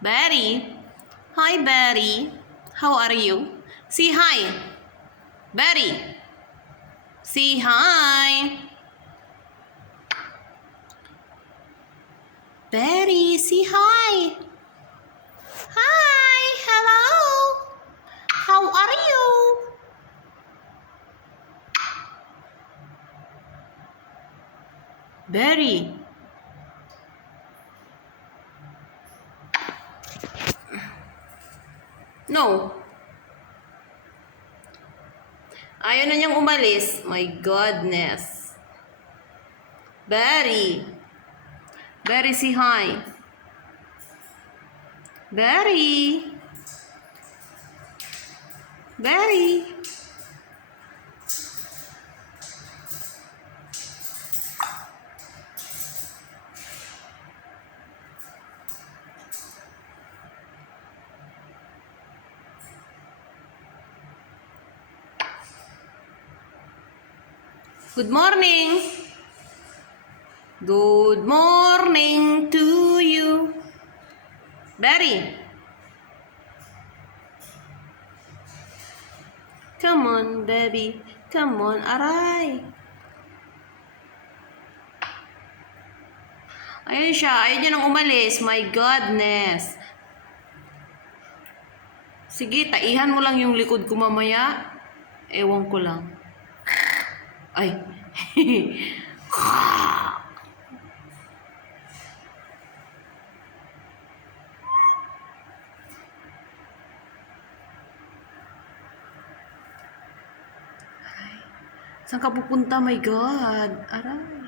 Betty. Hi, Betty. How are you? Say hi. Betty. Say hi. Betty, say hi. Hi. Hello. How are you? Betty. No. Ayaw na niyang umalis. My goodness. Betty. Betty, say hi. Betty. Betty. Good morning. Good morning to you. Betty. Come on, baby. Come on, aray. Ayun siya. Ayaw niya nang umalis. My goodness. Sige, taihan mo lang yung likod ko mamaya. Ewan ko lang. Ay. Saan ka pupunta? My God. Aray.